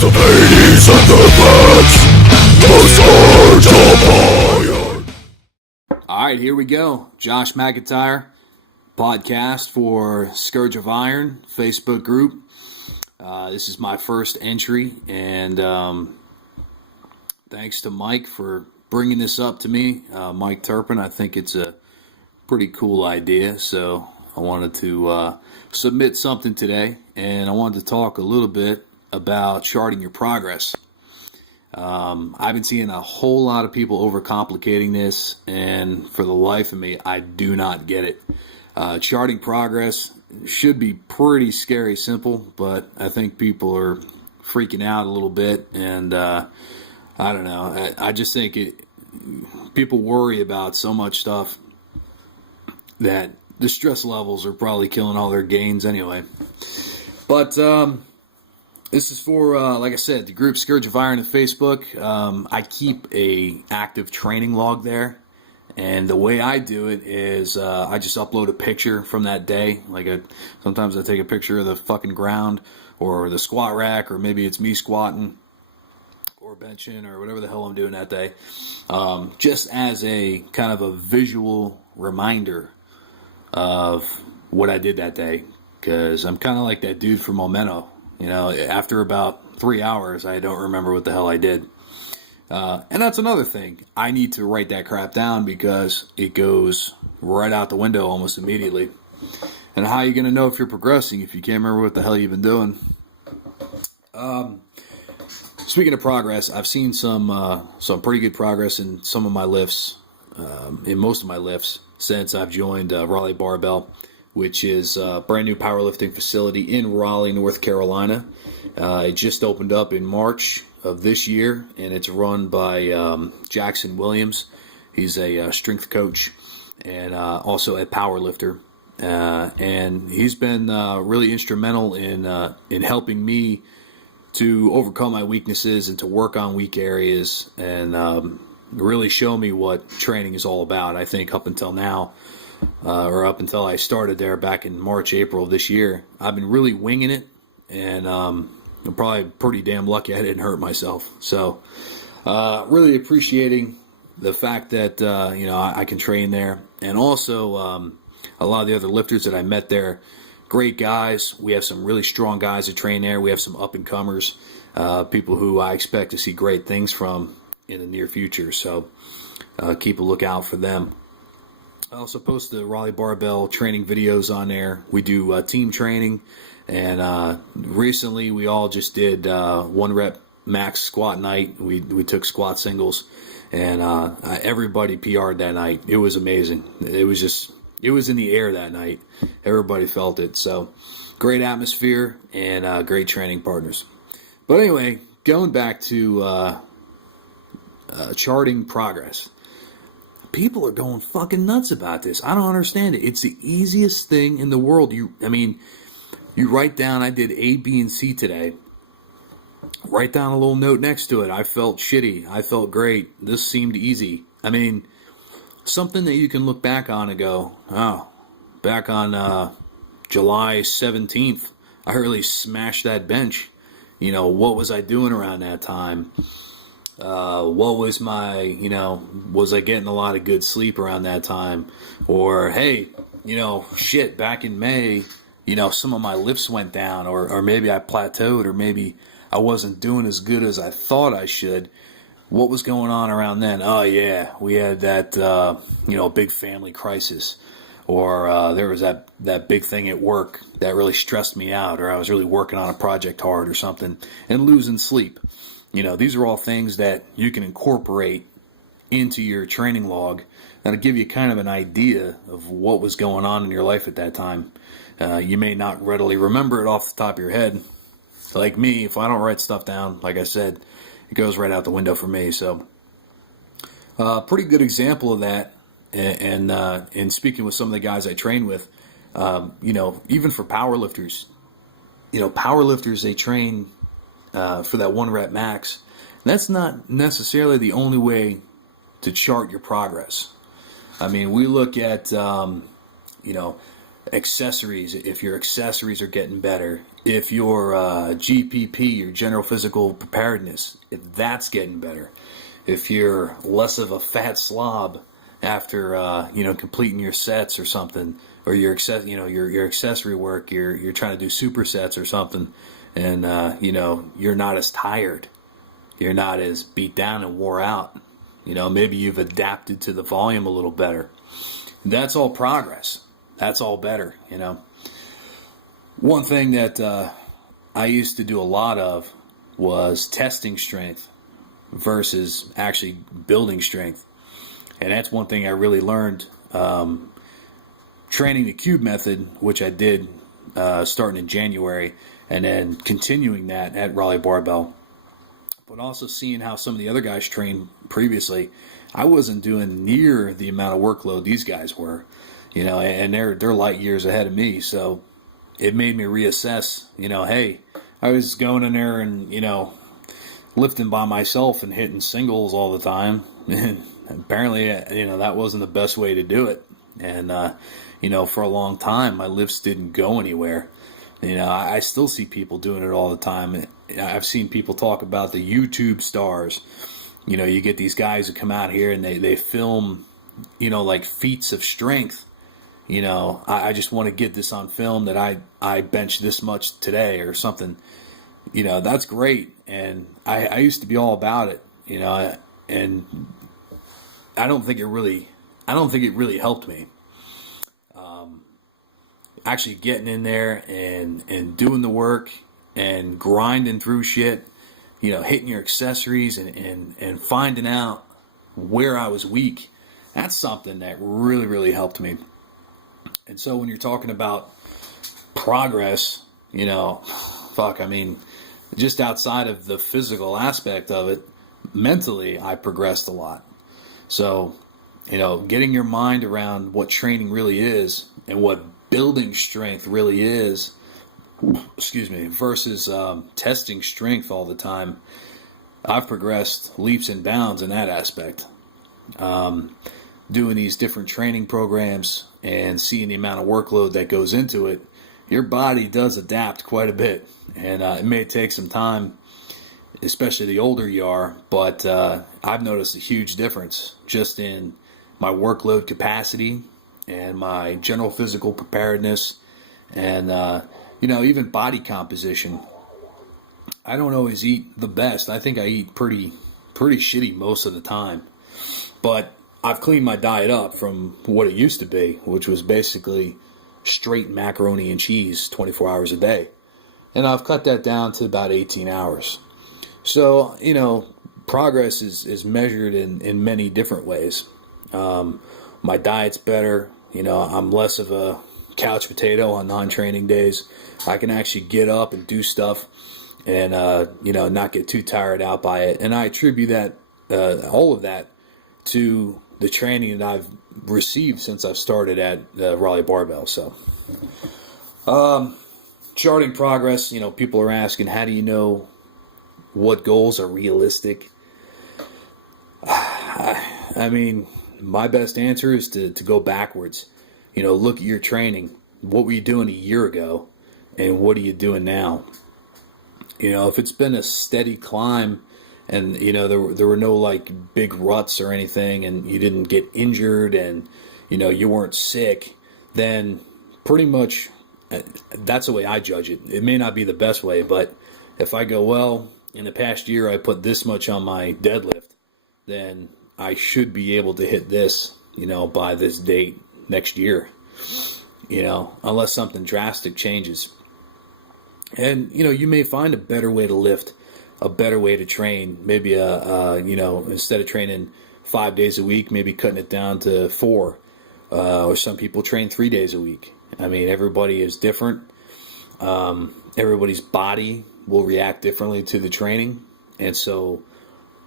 The ladies and the bats, the surge of iron. Alright, here we go. Josh McIntyre, podcast for Scourge of Iron Facebook group. This is my first entry, and thanks to Mike for bringing this up to me. Mike Turpin, I think it's a pretty cool idea, so I wanted to submit something today, and I wanted to talk a little bit about charting your progress. I've been seeing a whole lot of people overcomplicating this, and for the life of me, I do not get it. Charting progress should be pretty scary simple, but I think people are freaking out a little bit, and I don't know. I just think people worry about so much stuff that the stress levels are probably killing all their gains anyway. But this is for, like I said, the group Scourge of Iron on Facebook. I keep a active training log there, and the way I do it is I just upload a picture from that day. Sometimes I take a picture of the fucking ground or the squat rack, or maybe it's me squatting or benching or whatever the hell I'm doing that day, just as a kind of a visual reminder of what I did that day, because I'm kind of like that dude from Memento. You know, after about 3 hours, I don't remember what the hell I did. And that's another thing. I need to write that crap down because it goes right out the window almost immediately. And how are you going to know if you're progressing if you can't remember what the hell you've been doing? Speaking of progress, I've seen some pretty good progress in some of my lifts, in most of my lifts, since I've joined Raleigh Barbell, which is a brand new powerlifting facility in Raleigh, North Carolina. It just opened up in March of this year, and it's run by Jackson Williams. He's a strength coach and also a powerlifter. And he's been really instrumental in helping me to overcome my weaknesses and to work on weak areas and really show me what training is all about. I think up until now, or up until I started there back in March, April of this year, I've been really winging it, and I'm probably pretty damn lucky I didn't hurt myself. So, really appreciating the fact that, I can train there. And also, a lot of the other lifters that I met there, great guys. We have some really strong guys that train there. We have some up-and-comers, people who I expect to see great things from in the near future. So, keep a lookout for them. I also post the Raleigh Barbell training videos on there. We do team training, and recently we all just did 1 rep max squat night. We took squat singles, and everybody PR'd that night. It was amazing. It was in the air that night. Everybody felt it. So great atmosphere and great training partners. But anyway, going back to charting progress. People are going fucking nuts about this. I don't understand it. It's the easiest thing in the world. You write down, I did A, B, and C today. Write down a little note next to it. I felt shitty. I felt great. This seemed easy. Something that you can look back on and go, oh, back on July 17th, I really smashed that bench. What was I doing around that time? What was my, was I getting a lot of good sleep around that time? Or, hey, back in May, some of my lifts went down, or maybe I plateaued, or maybe I wasn't doing as good as I thought I should. What was going on around then? Oh, yeah, we had that, big family crisis. Or there was that big thing at work that really stressed me out, or I was really working on a project hard or something, and losing sleep. These are all things that you can incorporate into your training log that'll give you kind of an idea of what was going on in your life at that time. You may not readily remember it off the top of your head. Like me, if I don't write stuff down, like I said, it goes right out the window for me. So, pretty good example of that. And speaking with some of the guys I train with, even for powerlifters, powerlifters, they train for that 1 rep max. That's not necessarily the only way to chart your progress. We look at, accessories, if your accessories are getting better, if your GPP, your general physical preparedness, if that's getting better, if you're less of a fat slob after completing your sets or something, or your accessory work, you're trying to do supersets or something, and you're not as tired, you're not as beat down and wore out. Maybe you've adapted to the volume a little better. That's all progress. That's all better. One thing that I used to do a lot of was testing strength versus actually building strength. And that's one thing I really learned training the Cube method, which I did starting in January, and then continuing that at Raleigh Barbell. But also seeing how some of the other guys trained previously, I wasn't doing near the amount of workload these guys were, and they're light years ahead of me. So it made me reassess, hey, I was going in there and, lifting by myself and hitting singles all the time. And apparently, that wasn't the best way to do it. And, for a long time, my lifts didn't go anywhere. I still see people doing it all the time. I've seen people talk about the YouTube stars. You get these guys who come out here and they film, like feats of strength. I just want to get this on film that I benched this much today or something. That's great. And I used to be all about it, and I don't think it really helped me. Actually getting in there and doing the work and grinding through shit, hitting your accessories and finding out where I was weak. That's something that really, really helped me. And so when you're talking about progress, just outside of the physical aspect of it, mentally, I progressed a lot. So, getting your mind around what training really is and what building strength really is, versus testing strength all the time, I've progressed leaps and bounds in that aspect. Doing these different training programs and seeing the amount of workload that goes into it, your body does adapt quite a bit. And it may take some time, especially the older you are, but I've noticed a huge difference just in my workload capacity and my general physical preparedness and, even body composition. I don't always eat the best. I think I eat pretty shitty most of the time. But I've cleaned my diet up from what it used to be, which was basically straight macaroni and cheese 24 hours a day. And I've cut that down to about 18 hours. So, progress is measured in many different ways. My diet's better. I'm less of a couch potato on non-training days. I can actually get up and do stuff and, not get too tired out by it. And I attribute that, all of that, to the training that I've received since I've started at Raleigh Barbell. So, charting progress, people are asking, how do you know what goals are realistic? My best answer is to go backwards. Look at your training. What were you doing a year ago, and what are you doing now? If it's been a steady climb, and there were no like big ruts or anything, and you didn't get injured, and you weren't sick, then pretty much that's the way I judge it. It may not be the best way, but if I go, well, in the past year I put this much on my deadlift, then I should be able to hit this, by this date next year, unless something drastic changes. And, you may find a better way to lift, a better way to train. Maybe, instead of training 5 days a week, maybe cutting it down to 4. Or some people train 3 days a week. Everybody is different. Everybody's body will react differently to the training. And so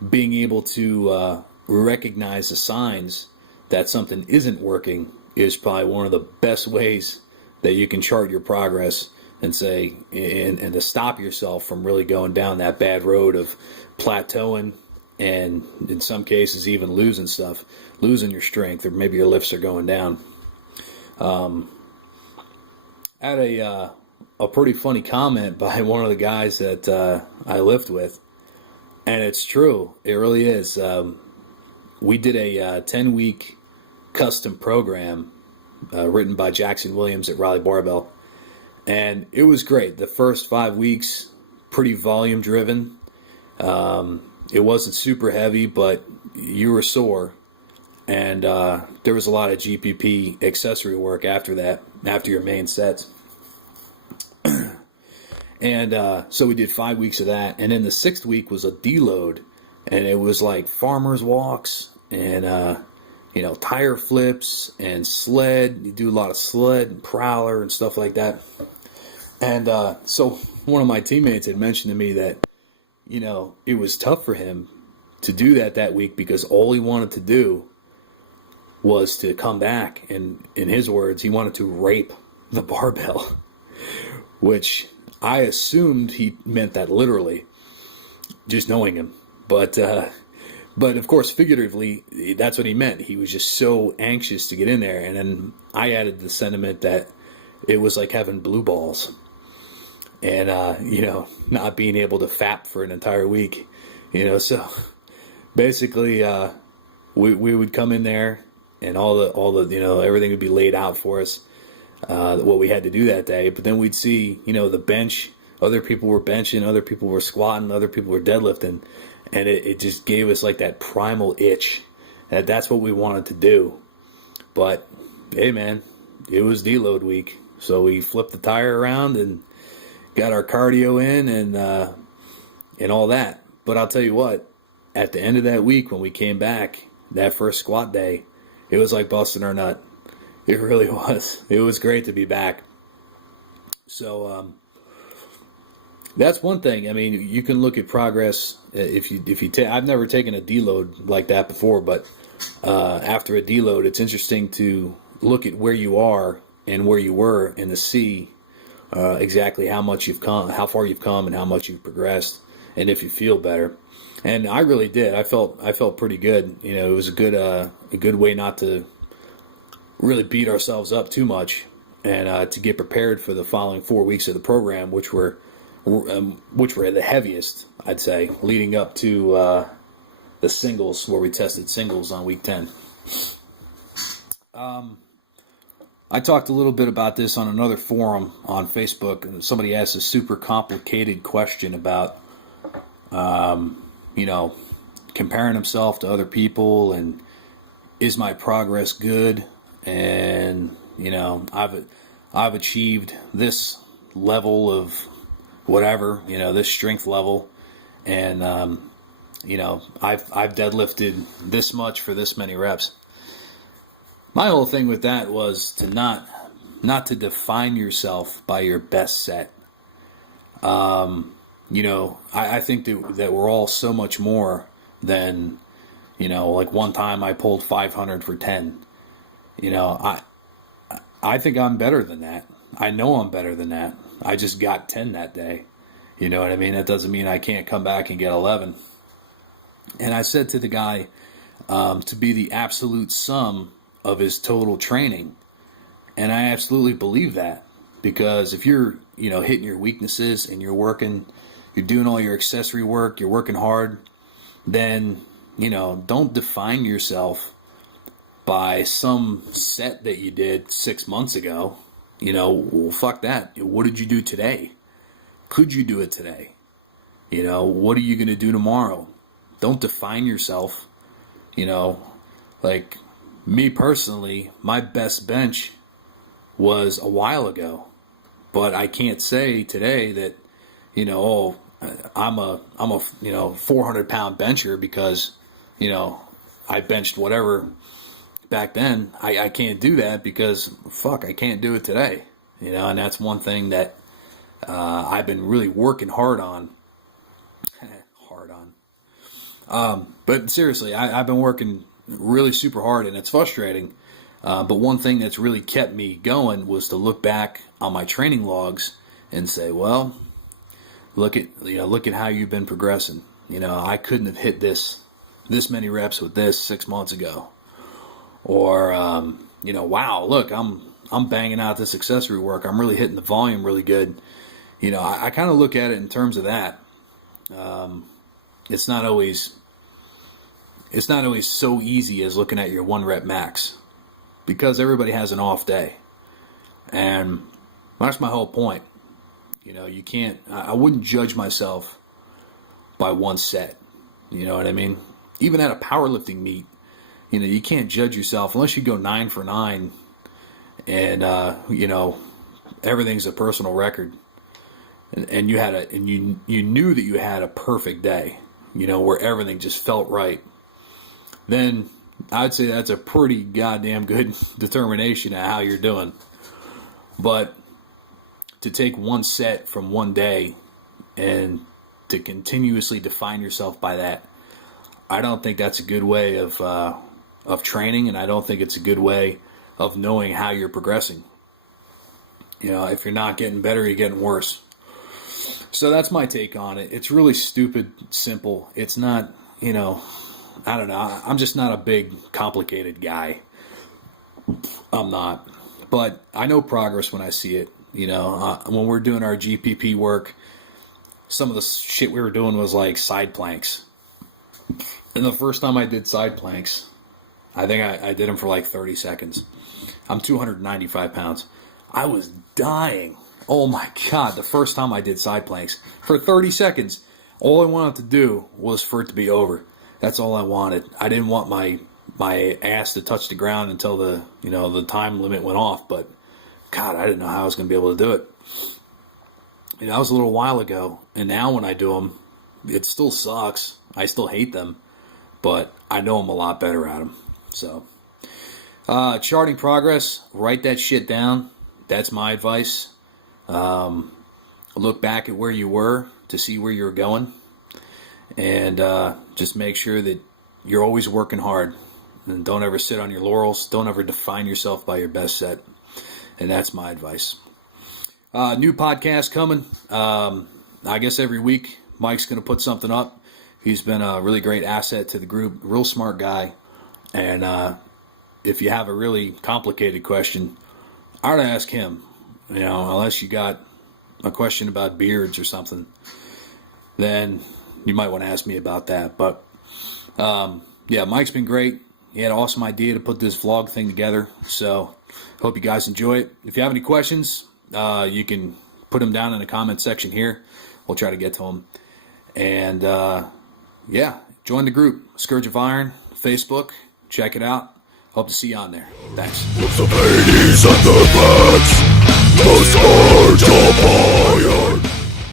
being able to recognize the signs that something isn't working is probably one of the best ways that you can chart your progress and say, and to stop yourself from really going down that bad road of plateauing and in some cases even losing your strength, or maybe your lifts are going down. had a pretty funny comment by one of the guys that I lift with, and it's true. It really is. We did a 10-week custom program written by Jackson Williams at Raleigh Barbell, and it was great. The first 5 weeks, pretty volume driven. It wasn't super heavy, but you were sore. And there was a lot of GPP accessory work after that, after your main sets. And so we did 5 weeks of that. And then the sixth week was a deload. And it was like farmer's walks and, tire flips and sled. You do a lot of sled and prowler and stuff like that. And so one of my teammates had mentioned to me that, it was tough for him to do that week because all he wanted to do was to come back, and in his words, he wanted to rape the barbell, which I assumed he meant that literally, just knowing him. But of course, figuratively, that's what he meant. He was just so anxious to get in there, and then I added the sentiment that it was like having blue balls, and not being able to fap for an entire week, So basically, we would come in there. And all the everything would be laid out for us, what we had to do that day. But then we'd see, the bench. Other people were benching, other people were squatting, other people were deadlifting, and it just gave us like that primal itch. That's what we wanted to do. But hey, man, it was deload week, so we flipped the tire around and got our cardio in and all that. But I'll tell you what, at the end of that week when we came back, that first squat day, it was like busting our nut. It really was. It was great to be back. So that's one thing. I mean, you can look at progress if you take. I've never taken a deload like that before, but after a deload, it's interesting to look at where you are and where you were, and to see exactly how much you've come, how far you've come, and how much you've progressed, and if you feel better. And I really did. I felt pretty good. It was a good way not to really beat ourselves up too much, and to get prepared for the following 4 weeks of the program, which were the heaviest, I'd say, leading up to the singles, where we tested singles on week 10. I talked a little bit about this on another forum on Facebook, and somebody asked a super complicated question about comparing himself to other people, and is my progress good? And I've achieved this level of whatever, this strength level, and I've deadlifted this much for this many reps. My whole thing with that was to not to define yourself by your best set. I think that we're all so much more than, like one time I pulled 500 for 10. I think I'm better than that. I know I'm better than that. I just got 10 that day. You know what I mean? That doesn't mean I can't come back and get 11. And I said to the guy, to be the absolute sum of his total training. And I absolutely believe that, because if you're, hitting your weaknesses and you're doing all your accessory work, you're working hard, then, don't define yourself by some set that you did 6 months ago. Well, fuck that. What did you do today? Could you do it today? What are you going to do tomorrow? Don't define yourself. Like me personally, my best bench was a while ago, but I can't say today that, I'm a 400-pound bencher because, I benched whatever back then. I can't do that because, I can't do it today. And that's one thing that I've been really working hard on. But seriously, I've been working really super hard, and it's frustrating. But one thing that's really kept me going was to look back on my training logs and say, well, look at how you've been progressing. I couldn't have hit this many reps with this 6 months ago. Or, wow, look, I'm I'm banging out this accessory work. I'm really hitting the volume really good. I kind of look at it in terms of that. It's not always so easy as looking at your 1 rep max, because everybody has an off day, and that's my whole point. You can't. I wouldn't judge myself by 1 set. You know what I mean? Even at a powerlifting meet, you can't judge yourself unless you go 9 for 9, and everything's a personal record, and you knew that you had a perfect day, where everything just felt right. Then I'd say that's a pretty goddamn good determination of how you're doing. But to take 1 set from 1 day and to continuously define yourself by that, I don't think that's a good way of training, and I don't think it's a good way of knowing how you're progressing. If you're not getting better, you're getting worse. So that's my take on it. It's really stupid, simple. It's not, I don't know. I'm just not a big, complicated guy. I'm not. But I know progress when I see it. When we're doing our GPP work, some of the shit we were doing was like side planks. And the first time I did side planks, I think I did them for like 30 seconds. I'm 295 pounds. I was dying. Oh my God, the first time I did side planks. For 30 seconds, all I wanted to do was for it to be over. That's all I wanted. I didn't want my ass to touch the ground until the time limit went off, but God, I didn't know how I was going to be able to do it. That was a little while ago, and now when I do them, it still sucks. I still hate them, but I know I'm a lot better at them. So, charting progress, write that shit down. That's my advice. Look back at where you were to see where you're going, and just make sure that you're always working hard, and don't ever sit on your laurels. Don't ever define yourself by your best set, and that's my advice. New podcast coming. I guess every week Mike's going to put something up. He's been a really great asset to the group, real smart guy, and if you have a really complicated question, I would ask him. Unless you got a question about beards or something, then you might want to ask me about that. But yeah, Mike's been great. He had an awesome idea to put this vlog thing together. So hope you guys enjoy it. If you have any questions, you can put them down in the comment section here. We'll try to get to them. And yeah, join the group, Scourge of Iron, Facebook. Check it out. Hope to see you on there. Thanks. With the ladies and the bats, the Scourge of Iron.